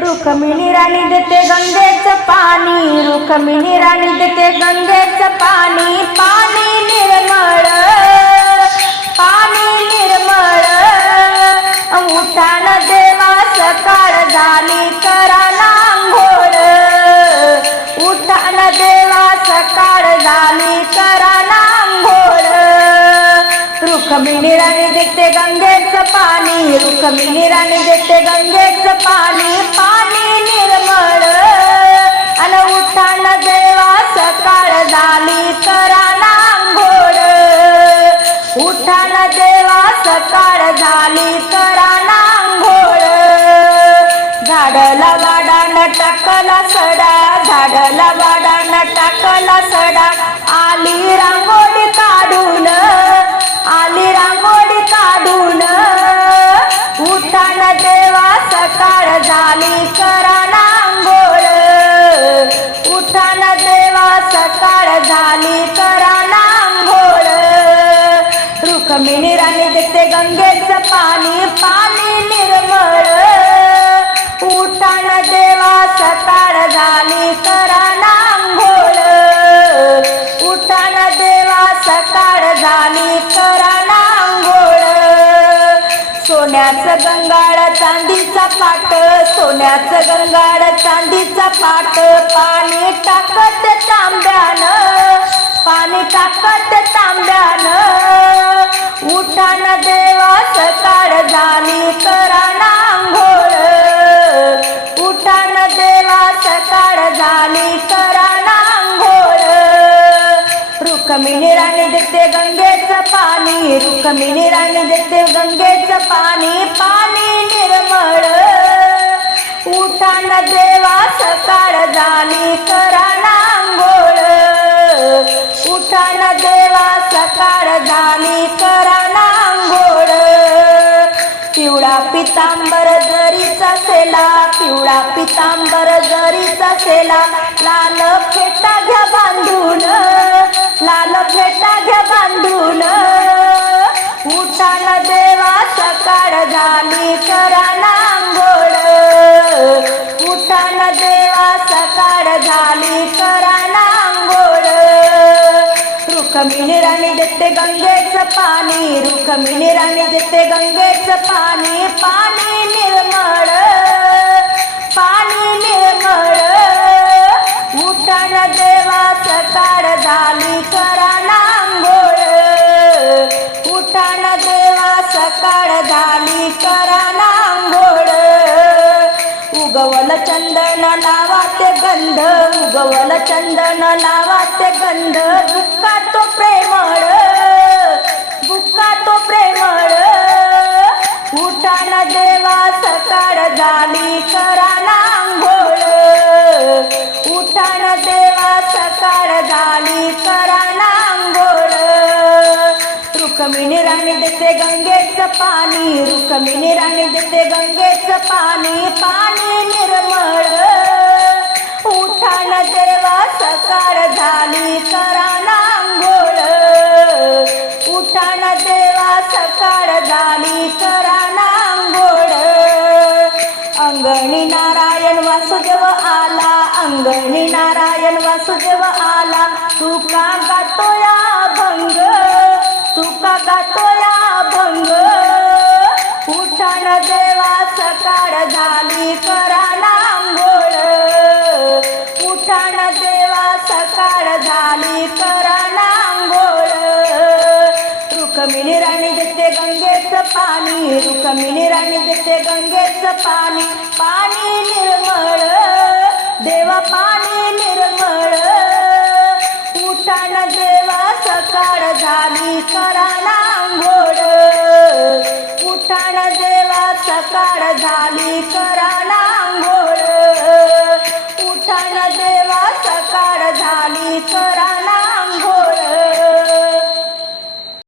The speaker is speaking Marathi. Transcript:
रुक्मिणी राणी देते गंगेचं पाणी रुक्मिणी राणी देते गंगेचं पाणी. पाणी निर्मळ पाणी निर्मळ. उठाण देवा सकाळ झाली करा नांघोळ उठाण देवा सकाळ झाली करा नांघोळ रुक्मिणी राणी देते गंगेचं पाणी रुक्मिणी राणी देते गंगेचं पाणी पाणी निर्मळ. अन उठाण देवा सकाळ झाली करा नांघोळ उठाण देवा सकाळ झाली करा नांघोळ झाडला वाडान टाकला सडा झाडला वाडान टाकला सडा. आली राम करा नांगोळ उठाण देवा सकाळ झाली करा नांगोळ रुक्मिणी राणी देते गंगेच पाणी पाणी निर्मळ. उठाण देवा सकाळ झाली करा सोन्याचं गंगाळ चांदीचा पाट सोन्याचं गंगाळ चांदीचा पाट पाणी टाकत तांब्यानं. रुक्मिणी राणी देते गंगेचं पाणी रुक्मिणी राणी देते गंगेचं पाणी पाणी निर्मळ. उठान देवा सकाळ झाली करा नांगोळ उठान देवा सकाळ झाली करा नांगोळ पिवळा पितांबर जरीचा सेला पिवळा पितांबर जरीचा सेला लाल फेटा करा नांगोळ उठाण देवा सकाळ झाली करा नांगोळ रुखमिणी राणी देते गंगेचं पाणी रुखमिणी राणी देते गंगेचं पाणी. पाणी निर्मळ पाणी निर्मळ. उठण देवा सकाळ झाली करा नांगोळ उठण देवा सकाळ झाली करा चंदन लावा ते गंध उगवल चंदन लावा ते गंध बुक्का तो प्रेमळ बुक्का तो प्रेमळ. उठाना देवा सकाळ झाली करा आंघोळ. उठाना देवा सकाळ झाली करा रुक्मिणी राणी देते गंगेचं पाणी रुक्मिणी राणी देते गंगेचं पाणी पाणी निर्मळ. उठाण देवा सकाळ झाली करा नांगोळ उठाण देवा सकाळ झाली करा नांगोळ अंगणी नारायण वासुदेव आला अंगणी नारायण वासुदेव आला तुका गातोया भंग तुका गातोया भंग. उठाण देवा सकाळ झाली करा नांगोळ उठाण देवा सकाळ झाली करा नांगोळ रुक्मिणी राणी देते गंगेचं पाणी. रुक्मिणी राणी देते गंगेचं पाणी. पाणी निर्मळ. देवा पाणी झाली करा नांगोळ उठाण देवा सकाळ झाली कर